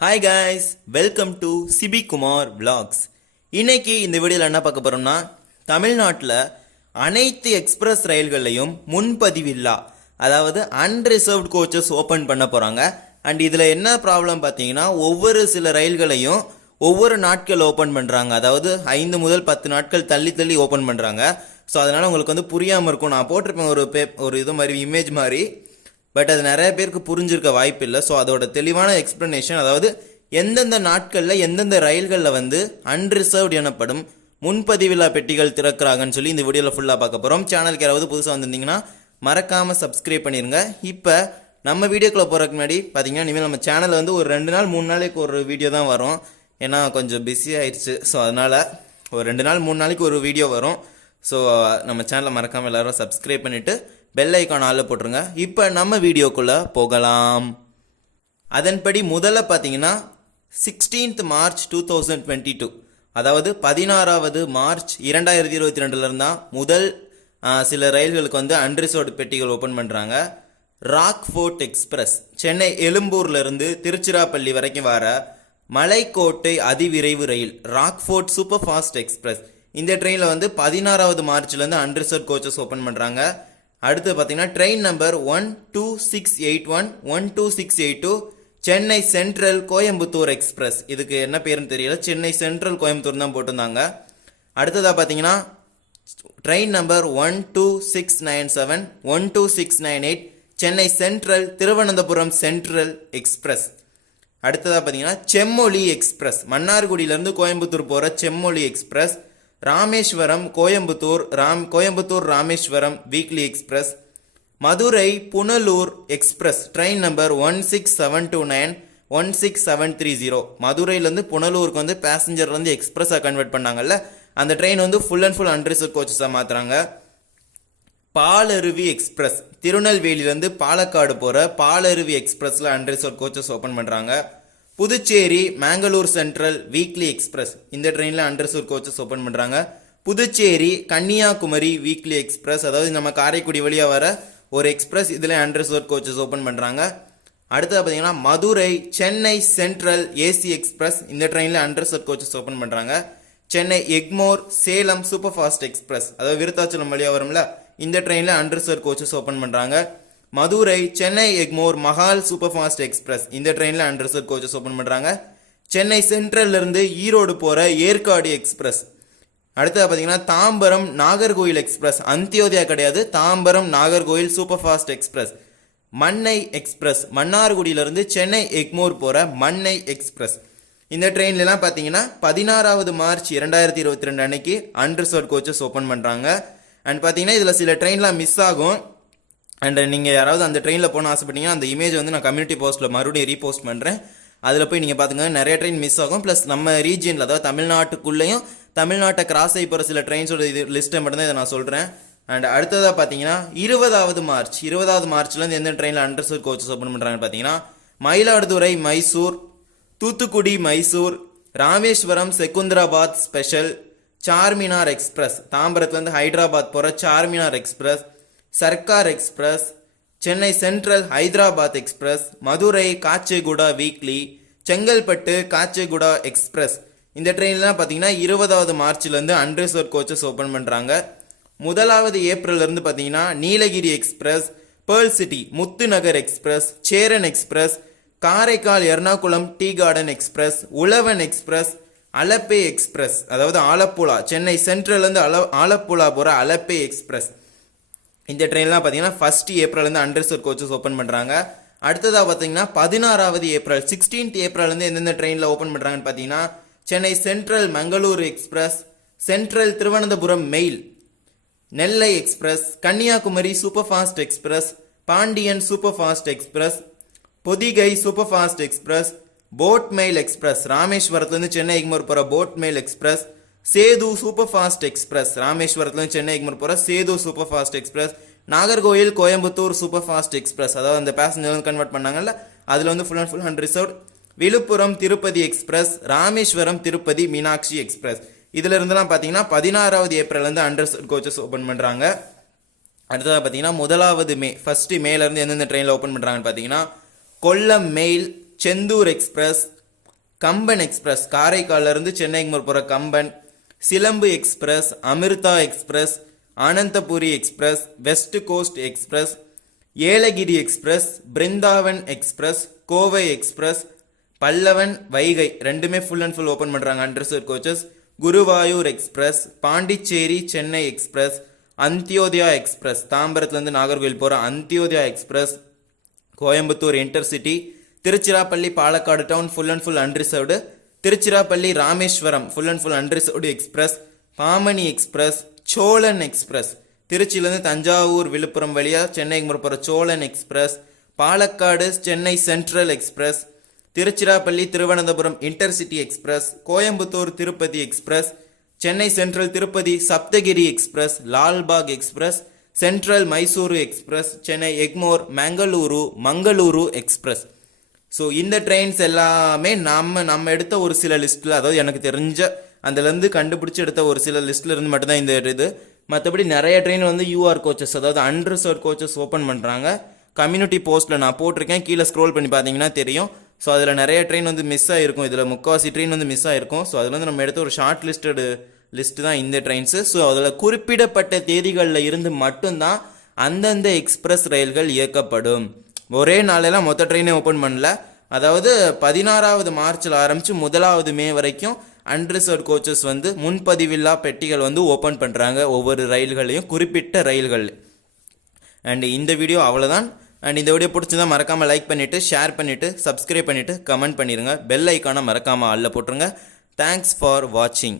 Hi guys, welcome to Sibi Kumar vlogs. இன்னைக்கு இந்த வீடியோல என்ன பார்க்க போறோம்னா தமிழ்நாட்டில் அனைத்து எக்ஸ்பிரஸ் ரயில்களையும் முன்பதிவில்லா அதாவது அன்ரிசர்வ்ட் கோச்சஸ் ஓபன் பண்ண போறாங்க. அண்ட் இதுல என்ன ப்ராப்ளம் பார்த்தீங்கன்னா ஒவ்வொரு சில ரயில்களையும் ஒவ்வொரு நாட்கள் ஓபன் பண்றாங்க. அதாவது 5 முதல் 10 நாட்கள் தள்ளி தள்ளி ஓபன் பண்றாங்க. ஸோ அதனால உங்களுக்கு வந்து புரியாம இருக்கும். நான் போட்டிருப்பேன் ஒரு இது மாதிரி இமேஜ் மாதிரி, பட் அது நிறைய பேருக்கு புரிஞ்சிருக்க வாய்ப்பு இல்லை. ஸோ அதோட தெளிவான எக்ஸ்பிளனேஷன், அதாவது எந்தெந்த நாட்களில் எந்தெந்த ரயில்களில் வந்து அன்ரிசர்வ்ட் எனப்படும் முன்பதிவில்லா பெட்டிகள் திறக்கிறாங்கன்னு சொல்லி இந்த வீடியோவில் ஃபுல்லாக பார்க்க போகிறோம். சேனலுக்கு யாராவது புதுசாக வந்திருந்தீங்கன்னா மறக்காமல் சப்ஸ்கிரைப் பண்ணிடுங்க. இப்போ நம்ம வீடியோக்குள்ளே போகிறதுக்கு முன்னாடி பார்த்தீங்கன்னா இனிமேல் நம்ம சேனலில் வந்து ஒரு 2 நாள் 3 நாளைக்கு ஒரு வீடியோ தான் வரும். ஏன்னா கொஞ்சம் பிஸி ஆயிடுச்சு. ஸோ அதனால் ஒரு 2 நாள் 3 நாளைக்கு ஒரு வீடியோ வரும். ஸோ நம்ம சேனலை மறக்காமல் எல்லாரும் சப்ஸ்கிரைப் பண்ணிவிட்டு பெல் ஐக்கான் ஆல்ல போட்டுருங்க. இப்போ நம்ம வீடியோக்குள்ளே போகலாம். அதன்படி முதல்ல பார்த்தீங்கன்னா 16th March 2022, அதாவது 16வது மார்ச் 2022 தான் முதல் சில ரயில்களுக்கு வந்து அன்ரிசர்வ்டு பெட்டிகள் ஓப்பன் பண்ணுறாங்க. ராக்ஃபோர்ட் எக்ஸ்பிரஸ் சென்னை எழும்பூர்லேருந்து திருச்சிராப்பள்ளி வரைக்கும் வர மலைக்கோட்டை அதிவிரைவு ரயில் ராக்ஃபோர்ட் சூப்பர் ஃபாஸ்ட் எக்ஸ்பிரஸ். இந்த ட்ரெயினில் வந்து 16வது மார்ச்லேருந்து அன்ரிசர்வ் கோச்சஸ் ஓப்பன் பண்ணுறாங்க. அடுத்து பார்த்தீங்கன்னா train number 12681 12682 Chennai central Coimbatore express. இதுக்கு என்ன பேருன்னு தெரியல, சென்னை சென்ட்ரல் கோயம்புத்தூர் தான் போட்டிருந்தாங்க. அடுத்ததாக பார்த்தீங்கன்னா train number 12697 12698 Chennai central Thiruvananthapuram central express. அடுத்ததாக பார்த்தீங்கன்னா செம்மொழி எக்ஸ்பிரஸ், மன்னார்குடியிலேருந்து கோயம்புத்தூர் போகிற செம்மொழி express. Rameswaram Coimbatore Rameswaram weekly express. Madurai Punalur express train number 16729 16730. மதுரையிலேருந்து புனலூருக்கு வந்து பேசஞ்சர் வந்து எக்ஸ்பிரஸாக கன்வெர்ட் பண்ணாங்கல்ல, அந்த ட்ரெயின் வந்து ஃபுல் அண்ட் ஃபுல் அன்ரிசர்வ் கோச்சஸாக மாற்றுறாங்க. பாலருவி எக்ஸ்பிரஸ் திருநெல்வேலியிலேருந்து பாலக்காடு போகிற பாலருவி எக்ஸ்பிரஸில் அன்ரிசர்வ் கோச்சஸ் ஓப்பன் பண்ணுறாங்க. Puducherry Mangalore central weekly express, இந்த ட்ரெயினில் அன்ரிசர்வ் கோச்சஸ் ஓப்பன் பண்ணுறாங்க. புதுச்சேரி கன்னியாகுமரி வீக்லி எக்ஸ்பிரஸ், அதாவது நம்ம காரைக்குடி வழியாக வர ஒரு எக்ஸ்பிரஸ், இதில் அன்ரிசர்வ் கோச்சஸ் ஓப்பன் பண்ணுறாங்க. அடுத்தது பார்த்தீங்கன்னா Madurai Chennai central AC express, இந்த ட்ரெயினில் அன்ரிசர்வ் கோச்சஸ் ஓப்பன் பண்ணுறாங்க. Chennai Egmore Salem super fast express, அதாவது விருத்தாச்சலம் வழியாக வரும்ல, இந்த ட்ரெயினில் அன்ரிசர்வ் கோச்சஸ் ஓப்பன் பண்ணுறாங்க. Madurai Chennai Egmore Mahal super fast express, இந்த ட்ரெயினில் அன்ரிசர்வ் கோச்சஸ் ஓப்பன் பண்ணுறாங்க. சென்னை சென்ட்ரல்லேருந்து ஈரோடு போகிற ஏற்காடு எக்ஸ்பிரஸ். அடுத்தது பார்த்தீங்கன்னா தாம்பரம் நாகர்கோயில் எக்ஸ்பிரஸ், அந்தியோதயா கிடையாது, Tambaram Nagercoil super fast express. Mannai express மன்னார்குடியிலேருந்து சென்னை எக்மோர் போகிற மன்னை எக்ஸ்பிரஸ். இந்த ட்ரெயின்லாம் பார்த்தீங்கன்னா 16வது மார்ச் 2022 அன்னைக்கு அன்ரிசர்வ் கோச்சஸ் ஓப்பன் பண்ணுறாங்க. அண்ட் பார்த்தீங்கன்னா இதில் சில ட்ரெயின்லாம் மிஸ் ஆகும். அண்ட் நீங்கள் யாராவது அந்த ட்ரெயினில் போன ஆசைப்பட்டீங்கன்னா அந்த இமேஜ் வந்து நான் கம்யூனிட்டி போஸ்ட்டில் மறுபடியும் ரீபோஸ்ட் பண்ணுறேன். அதில் போய் நீங்கள் பார்த்துங்க, நிறைய ட்ரெயின் மிஸ் ஆகும். ப்ளஸ் நம்ம ரீஜியனில், அதாவது தமிழ்நாட்டுக்குள்ளேயும் தமிழ்நாட்டை கிராஸ் ஆகி போகிற சில ட்ரெயின்ஸோட இது லிஸ்ட்டை மட்டும்தான் இதை நான் சொல்கிறேன். அண்ட் அடுத்ததாக பார்த்தீங்கன்னா 20வது மார்ச்லேருந்து எந்த ட்ரெயினில் அன்ரிசர்வ் கோச்சஸ் ஓப்பன் பண்ணுறாங்கன்னு பார்த்தீங்கன்னா மயிலாடுதுறை மைசூர், தூத்துக்குடி மைசூர், ராமேஸ்வரம் செகுந்தராபாத் ஸ்பெஷல், சார்மினார் எக்ஸ்பிரஸ் தாம்பரத்துலேருந்து ஹைதராபாத் போகிற Charminar express, Circar express, Chennai central Hyderabad express, Madurai Kacheguda weekly, Chengalpattu Kacheguda express. இந்த ட்ரெயின்லாம் பார்த்தீங்கன்னா 20வது மார்ச்லேருந்து அன்ரிசர்வ் கோச்சஸ் ஓப்பன் பண்ணுறாங்க. 1வது ஏப்ரல்லேருந்து பார்த்தீங்கன்னா Nilgiri express, pearl city Muthunagar express, Cheran express, Karaikal Ernakulam tea garden express, Uzhavan express, Alleppey express, அதாவது ஆலப்புழா சென்னை சென்ட்ரல்லேருந்து ஆலப்புழா போகிற அலப்பே எக்ஸ்பிரஸ். இந்த ட்ரெயின்லாம் பார்த்தீங்கன்னா 1 ஏப்ரல்லேருந்து அன்ரிசர்வ் கோச்சஸ் ஓப்பன் பண்ணுறாங்க. அடுத்ததாக பார்த்தீங்கன்னா 16வது ஏப்ரல் 16th ஏப்ரல்லேருந்து எந்தெந்த ட்ரெயினில் ஓப்பன் பண்ணுறாங்கன்னு பார்த்தீங்கன்னா Chennai central Mangalore express, central Thiruvananthapuram mail, Nellai express, Kanyakumari super fast express, Pandian super fast express, Pothigai super fast express, boat mail express ராமேஸ்வரத்துலேருந்து சென்னை எக்மோர் போகிற boat mail express, Sethu super fast express ராமேஸ்வரத்துலேருந்து சென்னை எக்மோர் போகிற Sethu super fast express, Nagercoil Coimbatore super fast express, அதாவது அந்த பேசஞ்சர் வந்து convert பண்ணாங்கல்ல, அதில் வந்து full and full unreserved. Villupuram Tirupati express, Rameswaram Tirupati Meenakshi express. இதில் இருந்தெல்லாம் பார்த்தீங்கன்னா 16வது ஏப்ரல்லேருந்து அன்ரிசர்வ்ட் கோச்சஸ் ஓப்பன் பண்ணுறாங்க. அடுத்ததாக பார்த்தீங்கன்னா 1 மேலேருந்து எந்தெந்த ட்ரெயினில் ஓப்பன் பண்ணுறாங்கன்னு பார்த்தீங்கன்னா Kollam mail, Chendur express, Kamban express காரைக்கால்ல இருந்து சென்னைக்கு போகிற Kamban, Silambu express, Amritha express, Ananthapuri express, west coast express, Yelagiri express, Brindavan express, Kovai express, Pallavan, Vaigai ரெண்டுமே ஃபுல் அண்ட் ஃபுல் ஓப்பன் பண்ணுறாங்க unreserve coaches. Guruvayur express, Pondicherry Chennai express, Antyodaya express தாம்பரத்துலேருந்து நாகர்கோவில் போகிற Antyodaya express, Coimbatore intercity, Tiruchirappalli Palakkad town full and full unreserved, Tiruchirappalli Rameswaram full and full unreserved express, Pamani express, Cholan express திருச்சியிலேருந்து தஞ்சாவூர் விழுப்புரம் வழியாக சென்னைக்கு போகிற Cholan express, Palakkad Chennai central express, Tiruchirappalli Thiruvananthapuram intercity express, Coimbatore Tirupati express, Chennai central Tirupati Saptagiri express, Lalbagh express, central Mysuru express, Chennai Egmore, Mangaluru express. So இந்த trains எல்லாமே நம்ம எடுத்த ஒரு சில லிஸ்ட்டில், அதாவது எனக்கு தெரிஞ்ச அதுலேருந்து கண்டுபிடிச்சி எடுத்த ஒரு சில லிஸ்ட்டில் இருந்து மட்டும்தான் இந்த இது. மற்றபடி நிறைய ட்ரெயின் வந்து யூஆர் கோச்சஸ், அதாவது அன்ரிசர்வ் கோச்சஸ் ஓப்பன் பண்ணுறாங்க. கம்யூனிட்டி போஸ்ட்டில் நான் போட்டிருக்கேன், கீழே ஸ்க்ரோல் பண்ணி பார்த்தீங்கன்னா தெரியும். ஸோ அதில் நிறைய ட்ரெயின் வந்து மிஸ் ஆகிருக்கும், இதில் முக்கால்வாசி ட்ரெயின் வந்து மிஸ் ஆகிருக்கும். ஸோ அதில் வந்து நம்ம எடுத்த ஒரு ஷார்ட் லிஸ்ட்டு தான் இந்த ட்ரெயின்ஸு. ஸோ அதில் குறிப்பிடப்பட்ட தேதிகளில் இருந்து மட்டும்தான் அந்தந்த எக்ஸ்பிரஸ் ரயில்கள் இயக்கப்படும். ஒரே நாளெல்லாம் மொத்த ட்ரெயினே ஓப்பன் பண்ணல. அதாவது 16வது மார்ச்சில் ஆரம்பித்து 1வது மே வரைக்கும் அன்ரிசர்வ் கோச்சஸ் வந்து முன்பதிவில்லா பெட்டிகள் வந்து ஓப்பன் பண்ணுறாங்க ஒவ்வொரு ரயில்களையும், குறிப்பிட்ட ரயில்கள். அண்ட் இந்த வீடியோ அவ்வளோதான். அண்ட் இந்த வீடியோ பிடிச்சிருந்தா மறக்காமல் லைக் பண்ணிவிட்டு, ஷேர் பண்ணிவிட்டு, சப்ஸ்கிரைப் பண்ணிவிட்டு, கமெண்ட் பண்ணிடுங்க. பெல் ஐக்கானை மறக்காமல் ஆல்ல போட்டுருங்க. தேங்க்ஸ் ஃபார் வாட்சிங்.